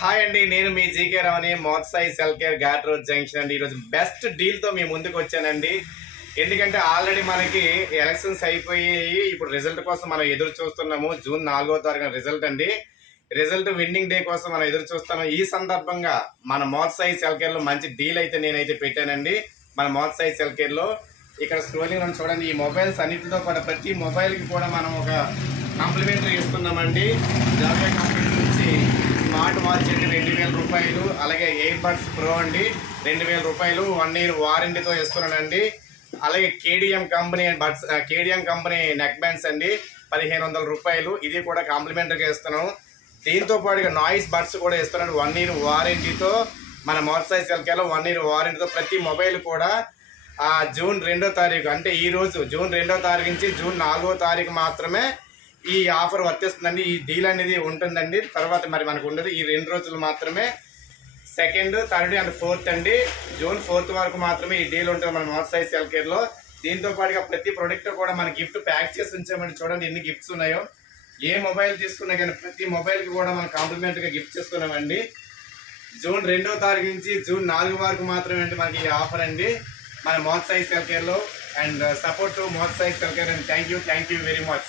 Hi అండి, నేను మీ జీకే రావని Motsai cell care Ghat road junction అండి. ఈరోజు బెస్ట్ డీల్తో మీ ముందుకు వచ్చానండి. ఎందుకంటే ఆల్రెడీ మనకి ఎలక్షన్స్ అయిపోయి ఇప్పుడు రిజల్ట్ కోసం మనం ఎదురు చూస్తున్నాము. జూన్ 4వ తారీఖున రిజల్ట్ అండి. రిజల్ట్ విన్నింగ్ డే కోసం మనం ఎదురు చూస్తాము. ఈ సందర్భంగా మన మోత్సాయి సెల్ కేర్లో మంచి డీల్ అయితే నేనైతే పెట్టానండి. మన మోత్సాయి సెల్ కేర్లో ఇక్కడ స్క్రోలింగ్ అని చూడండి. ఈ మొబైల్స్ అన్నింటితో కూడా ప్రతి మొబైల్కి కూడా మనం ఒక కాంప్లిమెంటరీ ఇస్తున్నామండి. జావియా కంపెనీ నుంచి స్మార్ట్ వాచ్ అండి 2000 రూపాయలు, అలాగే ఎయిర్ బడ్స్ ప్రో అండి 2000 రూపాయలు, 1 year వారంటీతో ఇస్తున్నానండి. అలాగే కేడిఎం కంపెనీ నెక్ బ్యాండ్స్ అండి 1500 రూపాయలు, ఇది కూడా కాంప్లిమెంటరీగా ఇస్తున్నాను. దీంతో పాటుగా నాయిస్ బడ్స్ కూడా ఇస్తున్నాను 1 year వారంటీతో. మన మోత్సాయి సెల్ కేర్లో 1 year వారంటీతో ప్రతి మొబైల్ కూడా జూన్ 2వ తారీఖు అంటే ఈరోజు జూన్ 2వ తారీఖు నుంచి జూన్ 4వ తారీఖు మాత్రమే ఈ ఆఫర్ వర్తిస్తుందండి. ఈ డీల్ అనేది ఉంటుందండి. తర్వాత మరి మనకు ఉండదు. ఈ 2 రోజులు మాత్రమే, 2nd, 3rd and 4th అండి. జూన్ 4th వరకు మాత్రమే ఈ డీల్ ఉంటుంది మన మోత్సాయి సెల్ కేర్లో. దీంతో పాటుగా ప్రతి ప్రోడక్ట్ కూడా మన గిఫ్ట్ ప్యాక్ చేసి ఉంచామండి. చూడండి ఎన్ని గిఫ్ట్స్ ఉన్నాయో. ఏ మొబైల్ తీసుకున్నా కానీ ప్రతి మొబైల్కి కూడా మనం కాంప్లిమెంటరీగా గిఫ్ట్స్ ఇస్తున్నామండి. జూన్ 2వ తారీఖు నుంచి జూన్ 4 వరకు మాత్రమే అంటే మనకి ఈ ఆఫర్ అండి మన మోత్సాయి సెల్ కేర్లో. And support to Motsai cell care and thank you very much.